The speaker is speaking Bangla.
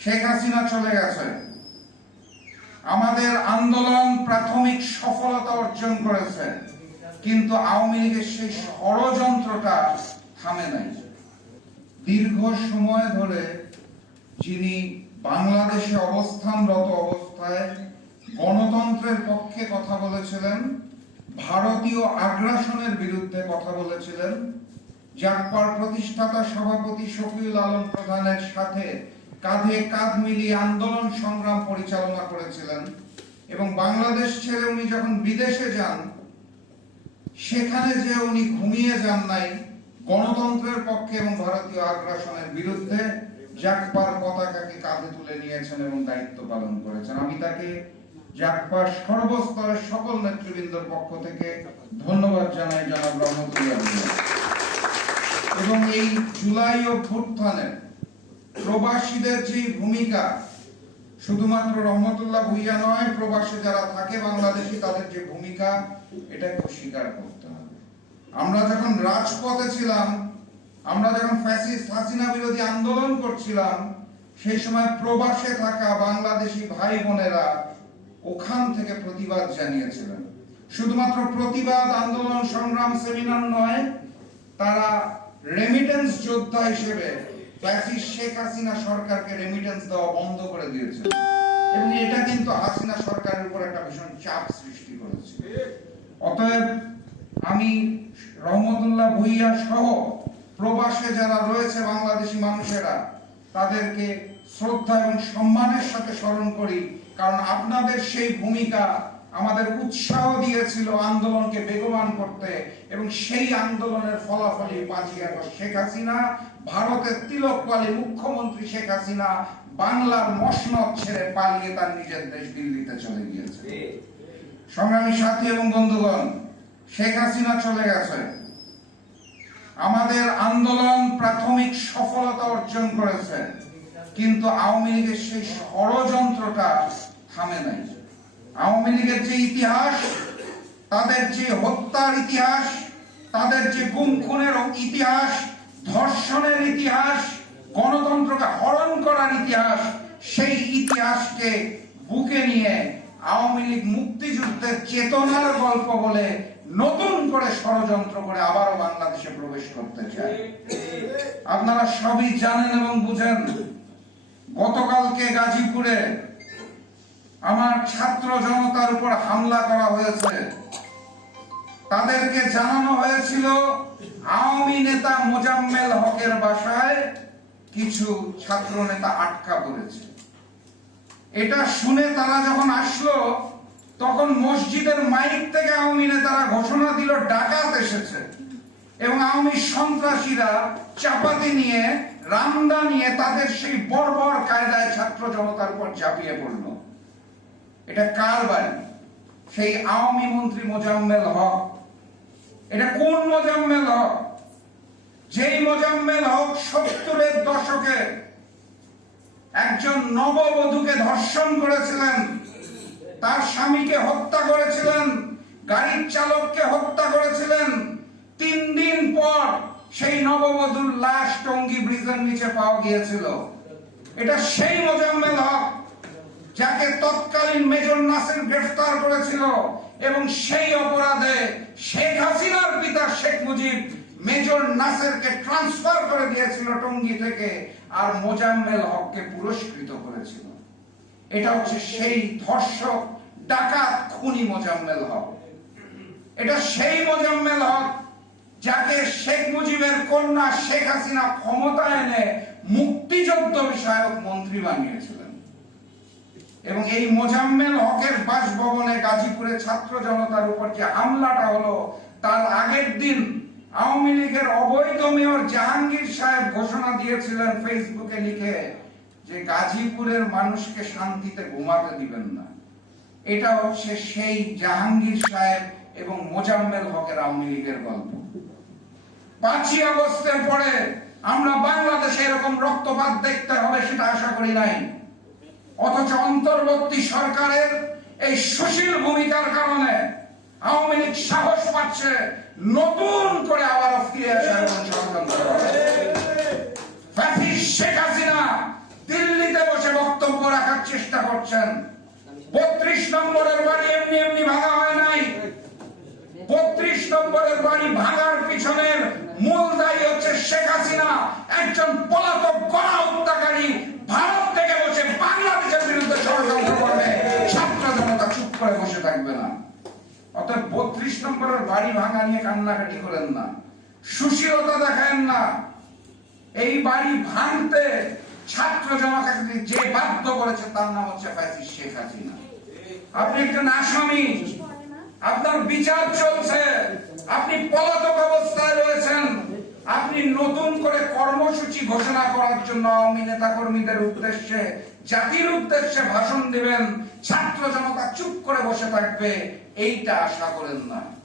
শেখ হাসিনা চলে গেছে। আমাদের আন্দোলন প্রাথমিক সফলতা অর্জন করেছে, কিন্তু আওয়ামী লীগের সেই ষড়যন্ত্রটা থামে নাই। দীর্ঘ সময় ধরে যিনি বাংলাদেশে অবস্থানরত অবস্থায় গণতন্ত্রের পক্ষে কথা বলেছিলেন, ভারতীয় আগ্রাসনের বিরুদ্ধে কথা বলেছিলেন, জাকপার প্রতিষ্ঠাতা সভাপতি শফিউল আলম প্রধানের সাথে কাঁধে কাঁধ মিলিয়ে আন্দোলন সংগ্রাম পরিচালনা করেছিলেন এবং বাংলাদেশ ছেড়ে উনি যখন বিদেশে যান, সেখানে যে উনি ঘুমিয়ে যান নাই, গণতন্ত্রের পক্ষে এবং ভারতীয় আগ্রাসনের বিরুদ্ধে জাকপার পতাকাকে কাঁধে তুলে নিয়েছেন এবং দায়িত্ব পালন করেছেন। আমি তাকে জাকপার সর্বস্তরের সকল নেতৃবৃন্দর পক্ষ থেকে ধন্যবাদ জানাই, জনাব রহমতুল্লাহ। এবং এই জুলাই অভ্যুত্থানে প্রবাসীদের যে ভূমিকা, শুধুমাত্র রহমতুল্লাহ ভুইয়া নয়, প্রবাসে যারা থাকে বাংলাদেশি, তাদের যে ভূমিকা, এটাকে স্বীকার করতে হবে। আমরা যখন রাজপথে ছিলাম, আমরা যখন ফ্যাসিস্ট হাসিনা বিরোধী আন্দোলন করছিলাম, সেই সময় প্রবাসে থাকা বাংলাদেশি ভাই বোনেরা ওখান থেকে প্রতিবাদ জানিয়েছিলেন। শুধুমাত্র প্রতিবাদ আন্দোলন সংগ্রাম সেমিনার নয়, তারা রেমিটেন্স যোদ্ধা হিসেবে ফ্যাসিস্ট শেখ হাসিনা সরকারকে রেমিটেন্স দেওয়া বন্ধ করে দিয়েছে। এবং এটা কিন্তু হাসিনা সরকারের উপর একটা ভীষণ চাপ সৃষ্টি করেছে। অতএব আমি রহমতুল্লাহ ভুইয়া সহ প্রবাসে যারা রয়েছে বাংলাদেশি মানুষেরা, তাদেরকে শ্রদ্ধা এবং সম্মানের সাথে স্মরণ করি, কারণ আপনাদের সেই ভূমিকা আমাদের উৎসাহ দিয়েছিল আন্দোলনকে বেগবান করতে এবং সেই আন্দোলনের ফলাফলই পাঁচই আগস্ট শেখ হাসিনা ভারতের তিলকপালি মুখ্যমন্ত্রী শেখ হাসিনা বাংলার মসনদ ছেড়ে পালিয়ে তার নিজের দেশ দিল্লিতে চলে গিয়েছে। সংগ্রামী সাথী এবং বন্ধুগণ শেখ হাসিনা চলে গেছে। আমাদের আন্দোলন প্রাথমিক সফলতা অর্জন করেছে কিন্তু আওয়ামী লীগের সেই ষড়যন্ত্রটা থামে নাই। আওয়ামী লীগের যে ইতিহাস, তাদের যে হত্যার ইতিহাস, তাদের যে গুম খুনের ইতিহাস, ধর্ষণের ইতিহাস, গণতন্ত্রকে হরণ করার ইতিহাস, সেই ইতিহাসকে বুকে নিয়ে আওয়ামী লীগ মুক্তিযুদ্ধের চেতনার গল্প বলে নতুন করে ষড়যন্ত্র করে আবারও বাংলাদেশে প্রবেশ করতে চায়। আপনারা সবই জানেন এবং বুঝেন, গতকালকে গাজীপুরে আমার ছাত্র জনতার উপর হামলা করা হয়েছে। তাদেরকে জানানো হয়েছিল, আওয়ামী নেতা মোজাম্মেল হকের বাসায় কিছু ছাত্র নেতা আটকা পড়েছে। এটা শুনে তারা যখন আসলো, তখন মসজিদের মাইক থেকে আওয়ামী নেতারা ঘোষণা দিল, ডাকাত এসেছে। এবং আওয়ামী সন্ত্রাসীরা চাপাতি নিয়ে, রামদা নিয়ে তাদের সেই বর্বর কায়দায় ছাত্র জনতার উপর ঝাঁপিয়ে পড়ল। এটা কার বাড়ি? সেই আওয়ামী মন্ত্রী মোজাম্মেল হক। এটা কোন মোজাম্মেল হক? যেই মোজাম্মেল হক সত্তরের দশকে একজন নববধূকে ধর্ষণ করেছিলেন, তার স্বামীকে হত্যা করেছিলেন, গাড়ির চালককে হত্যা করেছিলেন। তিন দিন পর সেই নববধূর লাশ টঙ্গী ব্রিজের নিচে পাওয়া গিয়েছিল। এটা সেই মোজাম্মেল হক যাকে তৎকালীন মেজর নাসির গ্রেফতার করেছিল এবং সেই অপরাধে শেখ হাসিনার পিতা শেখ মুজিব মেজর নাসেরকে ট্রান্সফার করে দিয়েছিল টঙ্গী থেকে আর মোজাম্মেল হককে পুরস্কৃত করেছিল। এটা হচ্ছে সেই ধর্ষক, ডাকাত খুনি মোজাম্মেল হক। এটা সেই মোজাম্মেল হক যাকে শেখ মুজিবের কন্যা শেখ হাসিনা ক্ষমতা এনে মুক্তিযুদ্ধ বিষয়ক মন্ত্রী বানিয়েছিলেন। এবং এই মোজাম্মেল হকের বাসভবনে গাজীপুরে ছাত্র জনতার উপর যে হামলাটা হলো, তার আগের দিন আওয়ামী লীগের অবৈধ মেয়র জাহাঙ্গীর সাহেব ঘোষণা দিয়েছিলেন ফেসবুকে লিখে যে গাজীপুরের মানুষকে শান্তিতে ঘুমাতে দিবেন না। এটা হচ্ছে সেই জাহাঙ্গীর সাহেব এবং মোজাম্মেল হকের আওয়ামী লীগের গল্প। পাঁচই আগস্টের পরে আমরা বাংলাদেশে এরকম রক্তপাত দেখতে হবে সেটা আশা করি নাই। অথচ অন্তর্বর্তী সরকারের এই সুশীল ভূমিকার কারণে আওয়ামী লীগ সাহস পাচ্ছে নতুন করে আবার শেখ হাসিনা দিল্লিতে বসে চেষ্টা করছেন। বত্রিশ নম্বরের বাড়ি এমনি এমনি ভাঙা হয় নাই। বত্রিশ নম্বরের বাড়ি ভাঙার পিছনের মূল দায়ী হচ্ছে শেখ হাসিনা, একজন বসে থাকবে না। অতএব বত্রিশ নম্বরের বাড়ি ভাঙা নিয়ে কান্নাকাটি করেন না। সুশীলতা দেখায়েন না। এই বাড়ি ভাঙতে ছাত্র জনতাকে যে বাধ্য করেছে, তার নাম হচ্ছে ফ্যাসিস শেখ হাসিনা। আপনি একজন আসামি। আপনার বিচার চলছে। আপনি পলাতক অবস্থায় রয়েছেন। আপনি নতুন করে কর্মসূচি ঘোষণা করার জন্য আওয়ামী নেতা কর্মীদের উদ্দেশ্যে, জাতির উদ্দেশ্যে ভাষণ দিবেন ছাত্র জনতা চুপ করে বসে থাকবে, এইটা আশা করেন না।